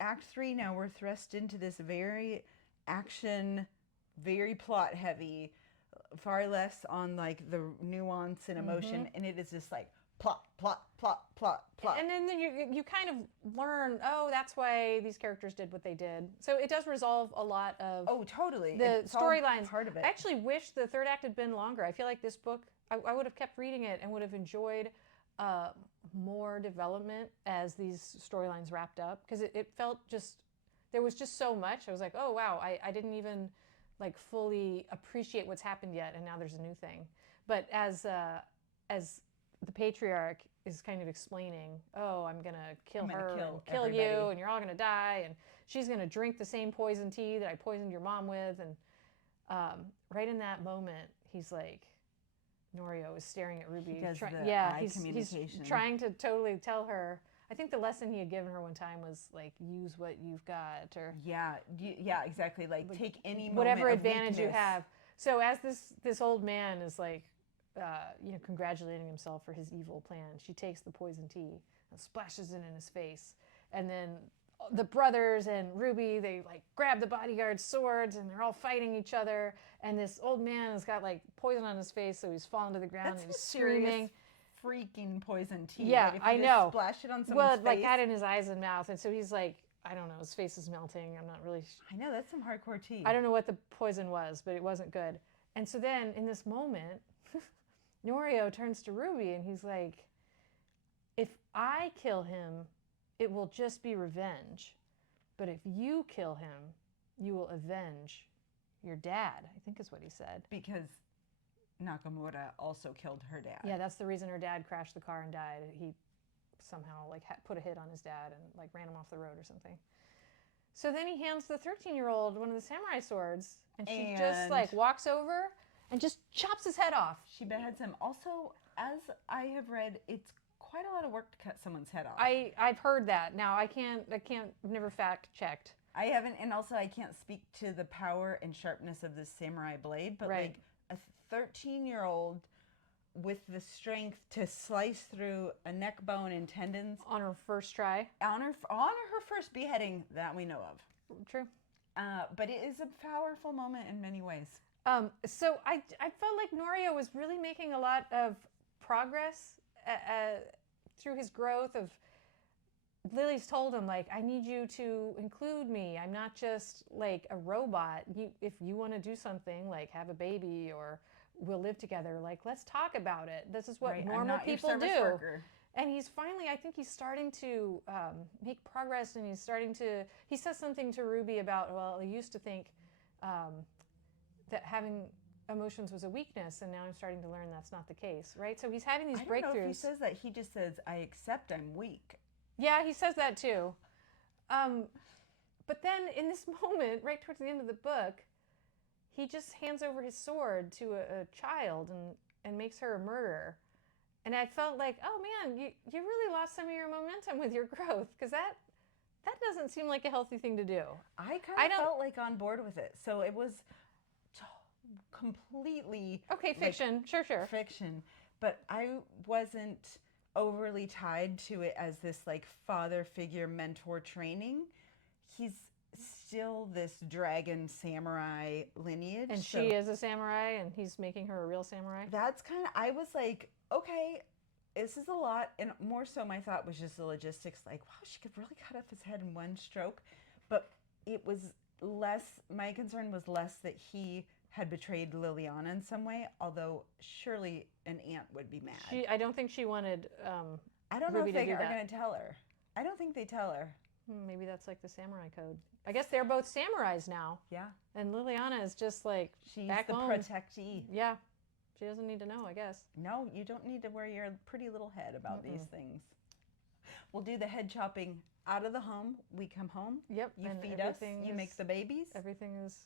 Act 3 now, we're thrust into this very action, very plot heavy, far less on like the nuance and emotion. And it is just like plot, plot, plot, plot, plot. And then you kind of learn, oh, that's why these characters did what they did. So it does resolve a lot of totally. The storylines. Part of it. I actually wish the third act had been longer. I feel like this book, I would have kept reading it and would have enjoyed more development as these storylines wrapped up, because it felt just, there was just so much. I was like, oh wow, I didn't even like fully appreciate what's happened yet, and now there's a new thing. But as the patriarch is kind of explaining, oh, I'm gonna kill her and kill you, and you're all gonna die, and she's gonna drink the same poison tea that I poisoned your mom with, and right in that moment, he's like, Norio is staring at Ruby. He does He's trying to totally tell her. I think the lesson he had given her one time was like, use what you've got, or yeah, exactly. Like take any moment whatever of advantage you weakness. have. So as this old man is like, congratulating himself for his evil plan, she takes the poison tea and splashes it in his face, and then the brothers and Ruby, they like grab the bodyguard's swords and they're all fighting each other, and this old man has got like poison on his face, so he's fallen to the ground. That's and he's screaming. Freaking poison tea. Yeah, like if I you know. Splash it on someone's well, face. like that in his eyes and mouth, and so he's like, I don't know, his face is melting. I'm not really. I know, that's some hardcore tea. I don't know what the poison was, but it wasn't good. And so then in this moment, Norio turns to Ruby and he's like, if I kill him, it will just be revenge. But if you kill him, you will avenge your dad, I think is what he said. Because Nakamura also killed her dad. Yeah, that's the reason her dad crashed the car and died. He somehow like put a hit on his dad and like ran him off the road or something. So then he hands the 13-year-old one of the samurai swords, and she just like walks over and just chops his head off. She beheads him. Also, as I have read, it's quite a lot of work to cut someone's head off. I've heard that. Now I've never fact checked. I haven't, and also I can't speak to the power and sharpness of this samurai blade, but like a 13-year-old with the strength to slice through a neck bone and tendons on her first try. On her first beheading that we know of. True. But it is a powerful moment in many ways. So I felt like Norio was really making a lot of progress through his growth. Of Lily's told him, like, I need you to include me. I'm not just like a robot. If you want to do something, like have a baby or we'll live together, like let's talk about it. This is what normal people do. And he's finally, I think he's starting to make progress, and he says something to Ruby about, well, I used to think that having emotions was a weakness, and now I'm starting to learn that's not the case, right? So he's having these breakthroughs. I don't know if he says that. He just says, I accept I'm weak. Yeah, he says that too. But then in this moment, right towards the end of the book, he just hands over his sword to a child and makes her a murderer. And I felt like, oh man, you really lost some of your momentum with your growth, because that doesn't seem like a healthy thing to do. I kind of felt like on board with it. So it was completely... Okay, fiction, like, sure. Fiction. But I wasn't overly tied to it as this like father figure mentor training. He's still this dragon samurai lineage. And she is a samurai, and he's making her a real samurai. That's kind of, I was like, okay, this is a lot. And more so my thought was just the logistics, like, wow, she could really cut off his head in one stroke. But it was less, my concern was less that he had betrayed Liliana in some way, although surely an aunt would be mad. I don't think she wanted I don't know Ruby if they to do are going to tell her. I don't think they tell her. Maybe that's like the samurai code. I guess they're both samurais now. Yeah. And Liliana is just like She's back the home. protectee. Yeah. She doesn't need to know, I guess. No, you don't need to worry your pretty little head about these things. We'll do the head chopping out of the home. We come home. Yep. You and feed us. You make the babies. Everything is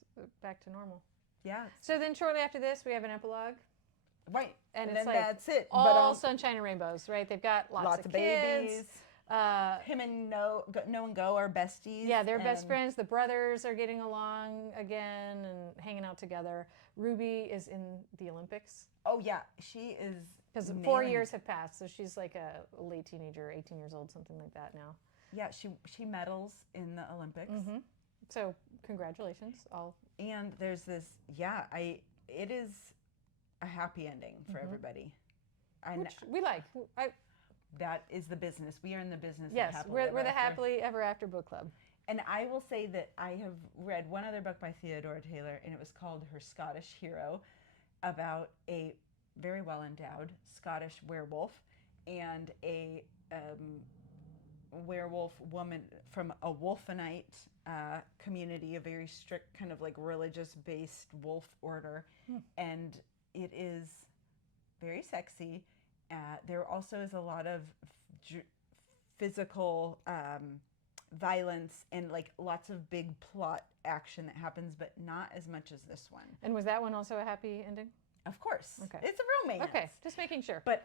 back to normal. Yeah. So then shortly after this, we have an epilogue. Right. And then it's like that's it. all sunshine and rainbows, right? They've got lots of kids. babies. Him and No and Go are besties. Yeah, they're best friends. The brothers are getting along again and hanging out together. Ruby is in the Olympics. Oh, yeah. She is. Because 4 years have passed, so she's like a late teenager, 18 years old, something like that now. Yeah, she medals in the Olympics. Mm-hmm. So congratulations, all. And there's this, it is a happy ending for everybody. And which we like. that is the business. We are in the business yes, of happily we're ever the after. Happily Ever After book club. And I will say that I have read one other book by Theodora Taylor, and it was called Her Scottish Hero, about a very well-endowed Scottish werewolf and a werewolf woman from a Wolfenite community, a very strict kind of like religious-based wolf order. And it is very sexy. There also is a lot of physical violence and like lots of big plot action that happens, but not as much as this one. And was that one also a happy ending? Of course. Okay. It's a romance. Okay, just making sure. But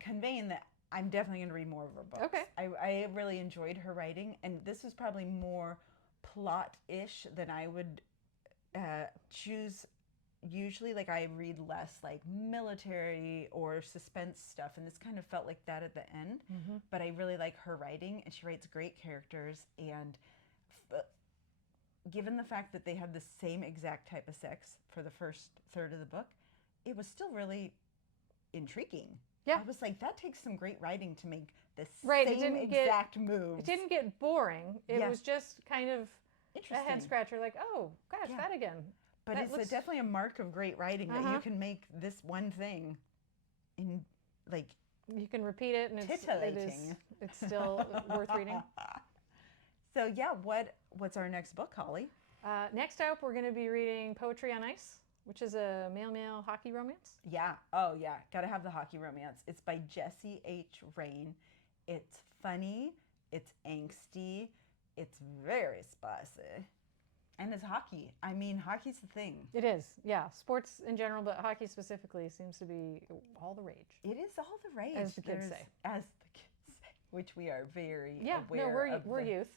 conveying that I'm definitely going to read more of her books. Okay. I really enjoyed her writing, and this was probably more plot-ish than I would choose. Usually, like, I read less like military or suspense stuff, and this kind of felt like that at the end. Mm-hmm. But I really like her writing, and she writes great characters. And given the fact that they had the same exact type of sex for the first third of the book, it was still really intriguing. Yeah. I was like, that takes some great writing to make the Right, same exact moves. It didn't get boring. It Yes. was just kind of a Interesting. head scratcher, like, oh, gosh, Yeah. that again. But that it's looks- definitely a mark of great writing that you Uh-huh. can make this one thing in, like, You can repeat it, and titillating. it's still worth reading. So yeah, what's our next book, Holly? Next up, we're going to be reading Poetry on Ice, which is a male-male hockey romance. Yeah. Oh yeah. Gotta have the hockey romance. It's by Jessie H. Rain. It's funny. It's angsty. It's very spicy. And it's hockey. I mean, hockey's the thing. It is, yeah. Sports in general, but hockey specifically seems to be all the rage. It is all the rage. As the kids say. As the kids say. Which we are very Yeah, aware no, of. we're youth.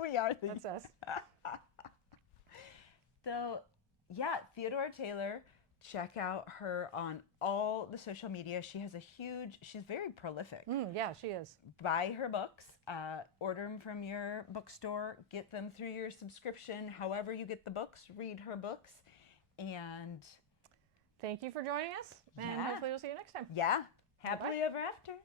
We are the That's us. So, yeah, Theodora Taylor, check out her on all the social media. She has she's very prolific. Yeah, she is. Buy her books, order them from your bookstore, get them through your subscription, however you get the books, read her books. And Thank you for joining us, and Yeah. hopefully we'll see you next time. yeah, happily ever after.